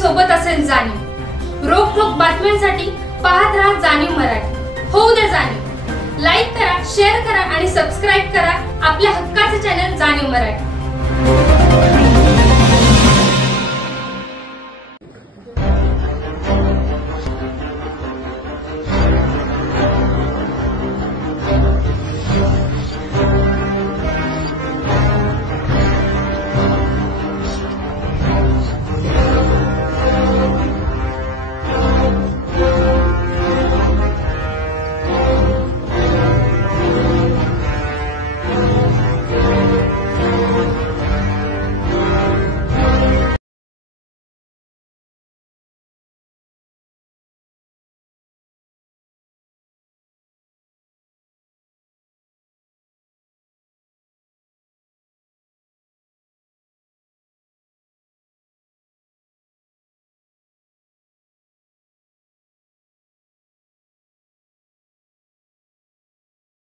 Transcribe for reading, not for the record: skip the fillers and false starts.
सोबत असेल जाणीव। रोखोक बातम्यांसाठी पाहत राहा जाणीव मराठी। होऊ दे जाणीव। लाईक करा, शेअर करा आणि सबस्क्राइब करा आपल्या हक्काचे चॅनल जाणीव मराठी।